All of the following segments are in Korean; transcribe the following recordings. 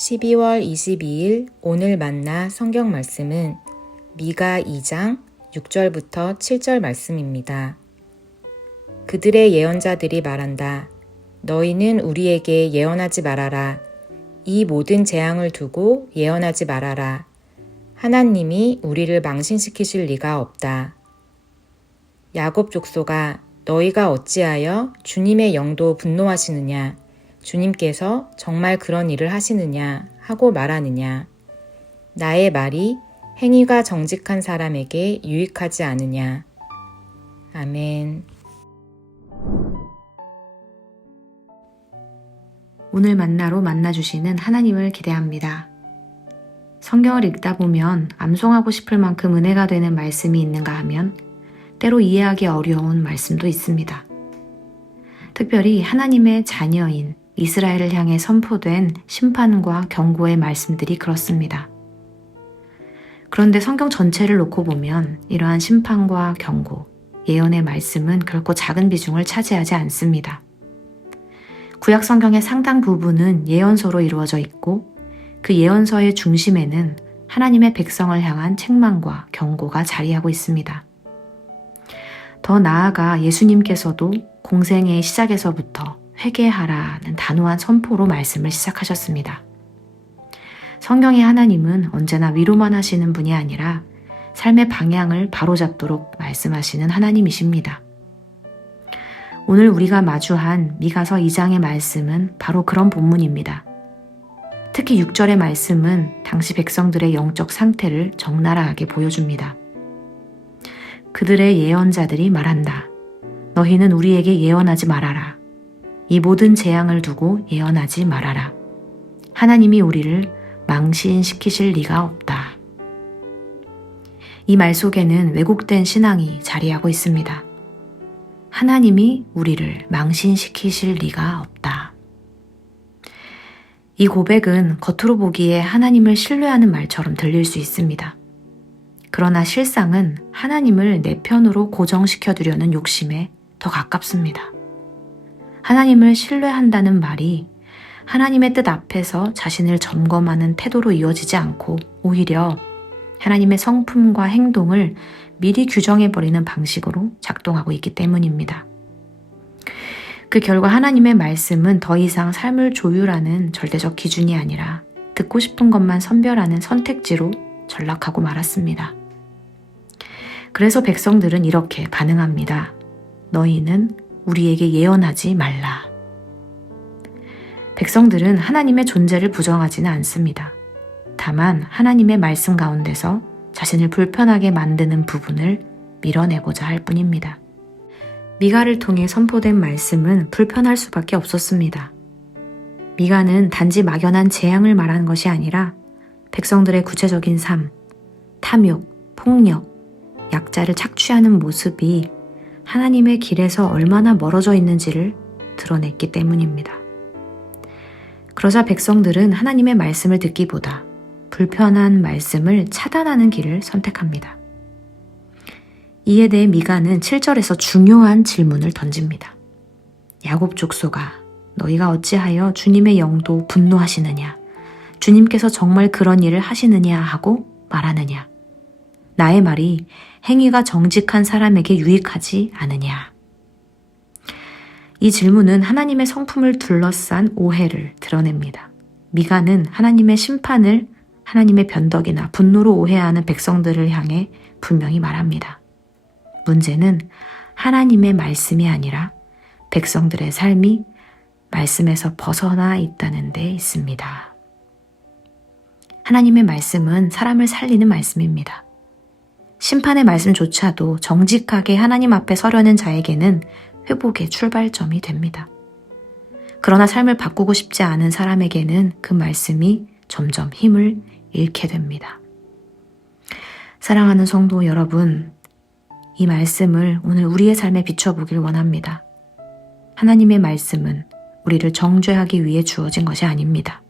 12월 22일 오늘 만나 성경 말씀은 미가 2장 6절부터 7절 말씀입니다. 그들의 예언자들이 말한다. 너희는 우리에게 예언하지 말아라. 이 모든 재앙을 두고 예언하지 말아라. 하나님이 우리를 망신시키실 리가 없다. 야곱 족속아, 너희가 어찌하여 주님의 영도 분노하시느냐? 주님께서 정말 그런 일을 하시느냐 하고 말하느냐. 나의 말이 행위가 정직한 사람에게 유익하지 않으냐. 아멘. 오늘 만나로 만나주시는 하나님을 기대합니다. 성경을 읽다 보면 암송하고 싶을 만큼 은혜가 되는 말씀이 있는가 하면 때로 이해하기 어려운 말씀도 있습니다. 특별히 하나님의 자녀인 이스라엘을 향해 선포된 심판과 경고의 말씀들이 그렇습니다. 그런데 성경 전체를 놓고 보면 이러한 심판과 경고, 예언의 말씀은 결코 작은 비중을 차지하지 않습니다. 구약 성경의 상당 부분은 예언서로 이루어져 있고 그 예언서의 중심에는 하나님의 백성을 향한 책망과 경고가 자리하고 있습니다. 더 나아가 예수님께서도 공생의 시작에서부터 회개하라는 단호한 선포로 말씀을 시작하셨습니다. 성경의 하나님은 언제나 위로만 하시는 분이 아니라 삶의 방향을 바로잡도록 말씀하시는 하나님이십니다. 오늘 우리가 마주한 미가서 2장의 말씀은 바로 그런 본문입니다. 특히 6절의 말씀은 당시 백성들의 영적 상태를 적나라하게 보여줍니다. 그들의 예언자들이 말한다. 너희는 우리에게 예언하지 말아라. 이 모든 재앙을 두고 예언하지 말아라. 하나님이 우리를 망신시키실 리가 없다. 이 말 속에는 왜곡된 신앙이 자리하고 있습니다. 하나님이 우리를 망신시키실 리가 없다. 이 고백은 겉으로 보기에 하나님을 신뢰하는 말처럼 들릴 수 있습니다. 그러나 실상은 하나님을 내 편으로 고정시켜두려는 욕심에 더 가깝습니다. 하나님을 신뢰한다는 말이 하나님의 뜻 앞에서 자신을 점검하는 태도로 이어지지 않고 오히려 하나님의 성품과 행동을 미리 규정해버리는 방식으로 작동하고 있기 때문입니다. 그 결과 하나님의 말씀은 더 이상 삶을 조율하는 절대적 기준이 아니라 듣고 싶은 것만 선별하는 선택지로 전락하고 말았습니다. 그래서 백성들은 이렇게 반응합니다. 너희는 우리에게 예언하지 말라. 백성들은 하나님의 존재를 부정하지는 않습니다. 다만 하나님의 말씀 가운데서 자신을 불편하게 만드는 부분을 밀어내고자 할 뿐입니다. 미가를 통해 선포된 말씀은 불편할 수밖에 없었습니다. 미가는 단지 막연한 재앙을 말하는 것이 아니라 백성들의 구체적인 삶, 탐욕, 폭력, 약자를 착취하는 모습이 하나님의 길에서 얼마나 멀어져 있는지를 드러냈기 때문입니다. 그러자 백성들은 하나님의 말씀을 듣기보다 불편한 말씀을 차단하는 길을 선택합니다. 이에 대해 미가는 7절에서 중요한 질문을 던집니다. 야곱 족속아, 너희가 어찌하여 주님의 영도 분노하시느냐? 주님께서 정말 그런 일을 하시느냐 하고 말하느냐? 나의 말이 행위가 정직한 사람에게 유익하지 않으냐? 이 질문은 하나님의 성품을 둘러싼 오해를 드러냅니다. 미가는 하나님의 심판을 하나님의 변덕이나 분노로 오해하는 백성들을 향해 분명히 말합니다. 문제는 하나님의 말씀이 아니라 백성들의 삶이 말씀에서 벗어나 있다는 데 있습니다. 하나님의 말씀은 사람을 살리는 말씀입니다. 심판의 말씀조차도 정직하게 하나님 앞에 서려는 자에게는 회복의 출발점이 됩니다. 그러나 삶을 바꾸고 싶지 않은 사람에게는 그 말씀이 점점 힘을 잃게 됩니다. 사랑하는 성도 여러분, 이 말씀을 오늘 우리의 삶에 비춰보길 원합니다. 하나님의 말씀은 우리를 정죄하기 위해 주어진 것이 아닙니다.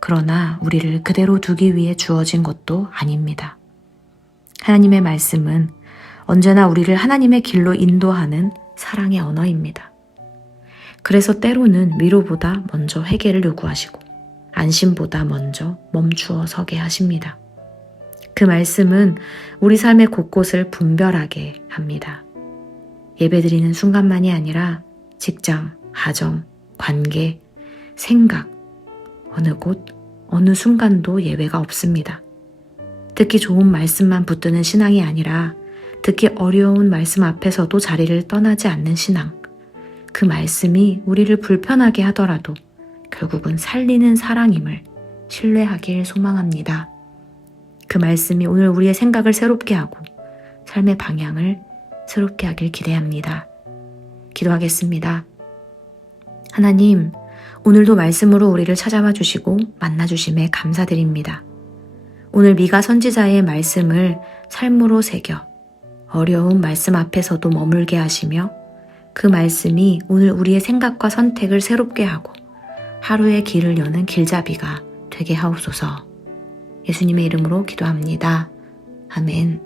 그러나 우리를 그대로 두기 위해 주어진 것도 아닙니다. 하나님의 말씀은 언제나 우리를 하나님의 길로 인도하는 사랑의 언어입니다. 그래서 때로는 위로보다 먼저 회개를 요구하시고 안심보다 먼저 멈추어 서게 하십니다. 그 말씀은 우리 삶의 곳곳을 분별하게 합니다. 예배드리는 순간만이 아니라 직장, 가정, 관계, 생각, 어느 곳, 어느 순간도 예외가 없습니다. 듣기 좋은 말씀만 붙드는 신앙이 아니라 듣기 어려운 말씀 앞에서도 자리를 떠나지 않는 신앙. 그 말씀이 우리를 불편하게 하더라도 결국은 살리는 사랑임을 신뢰하길 소망합니다. 그 말씀이 오늘 우리의 생각을 새롭게 하고 삶의 방향을 새롭게 하길 기대합니다. 기도하겠습니다. 하나님, 오늘도 말씀으로 우리를 찾아와 주시고 만나 주심에 감사드립니다. 오늘 미가 선지자의 말씀을 삶으로 새겨 어려운 말씀 앞에서도 머물게 하시며 그 말씀이 오늘 우리의 생각과 선택을 새롭게 하고 하루의 길을 여는 길잡이가 되게 하옵소서. 예수님의 이름으로 기도합니다. 아멘.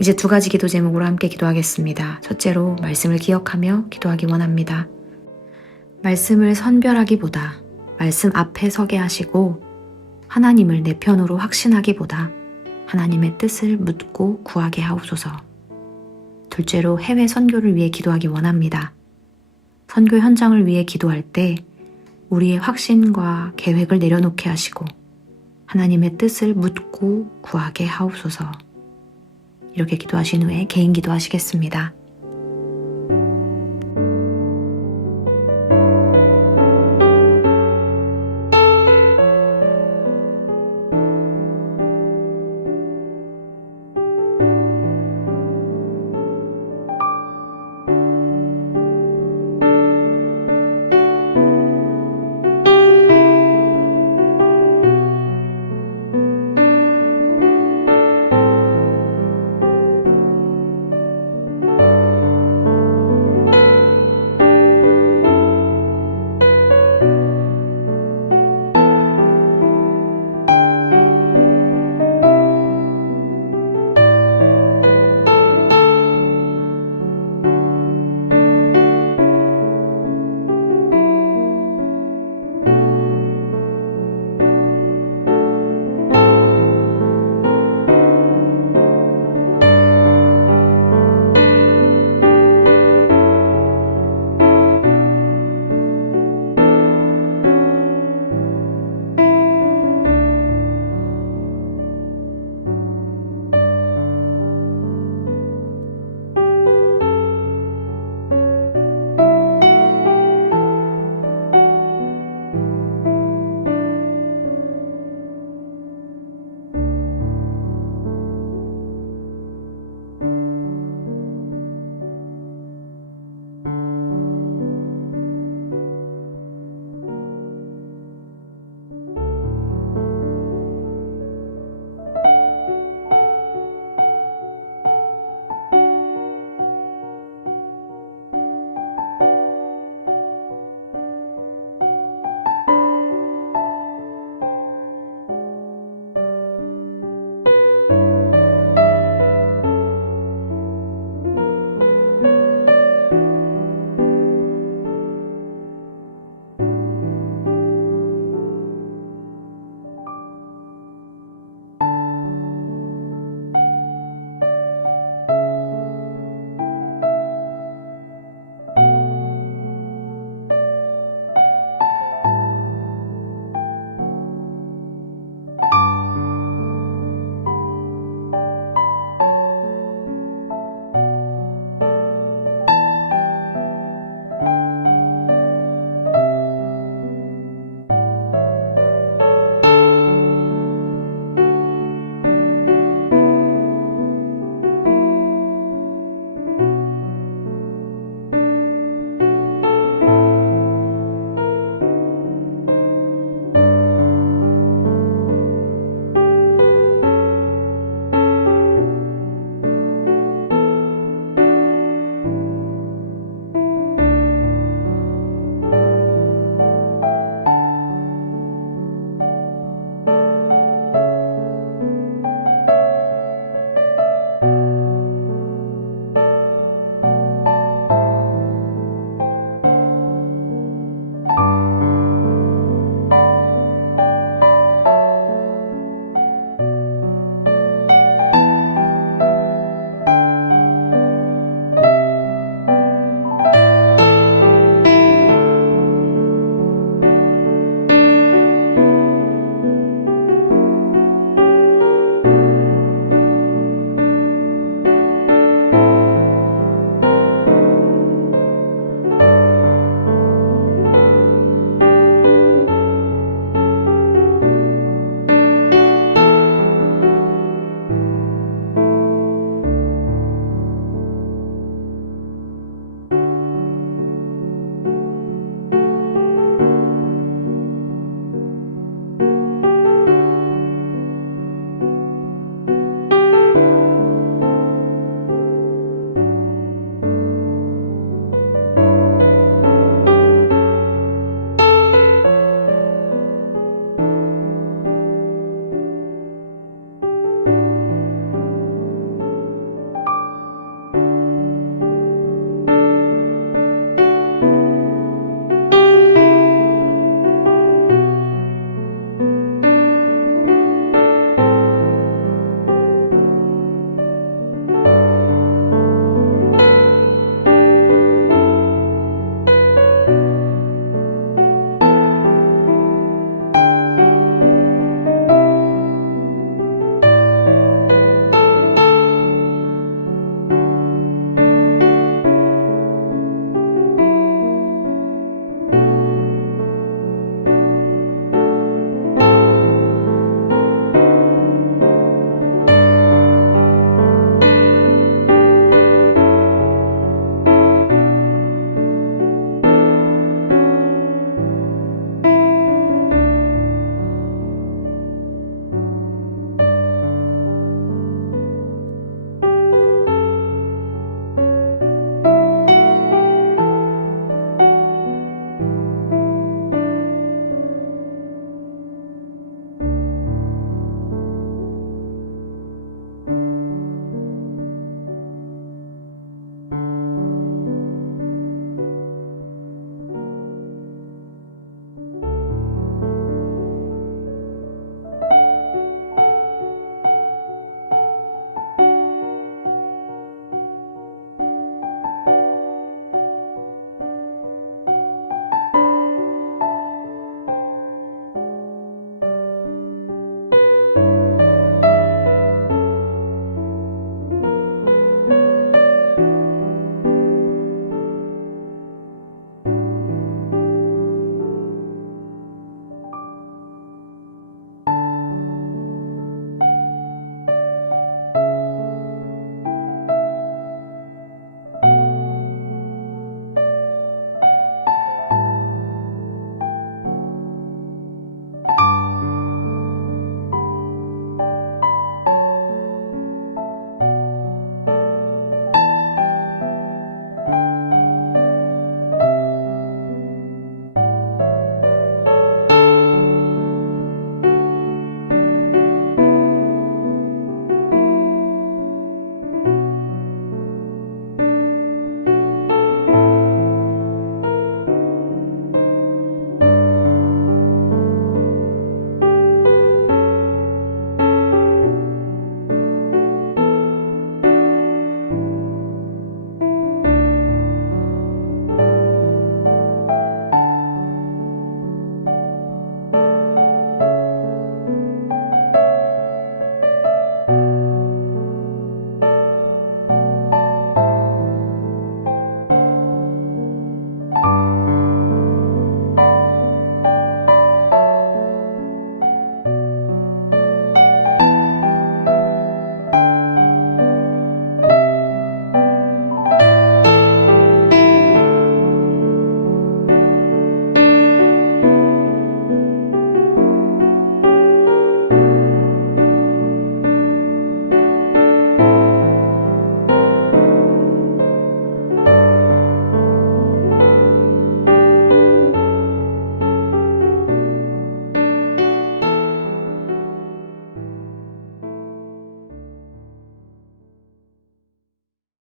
이제 2가지 기도 제목으로 함께 기도하겠습니다. 첫째로 말씀을 기억하며 기도하기 원합니다. 말씀을 선별하기보다 말씀 앞에 서게 하시고 하나님을 내 편으로 확신하기보다 하나님의 뜻을 묻고 구하게 하옵소서. 둘째로 해외 선교를 위해 기도하기 원합니다. 선교 현장을 위해 기도할 때 우리의 확신과 계획을 내려놓게 하시고 하나님의 뜻을 묻고 구하게 하옵소서. 이렇게 기도하신 후에 개인 기도하시겠습니다.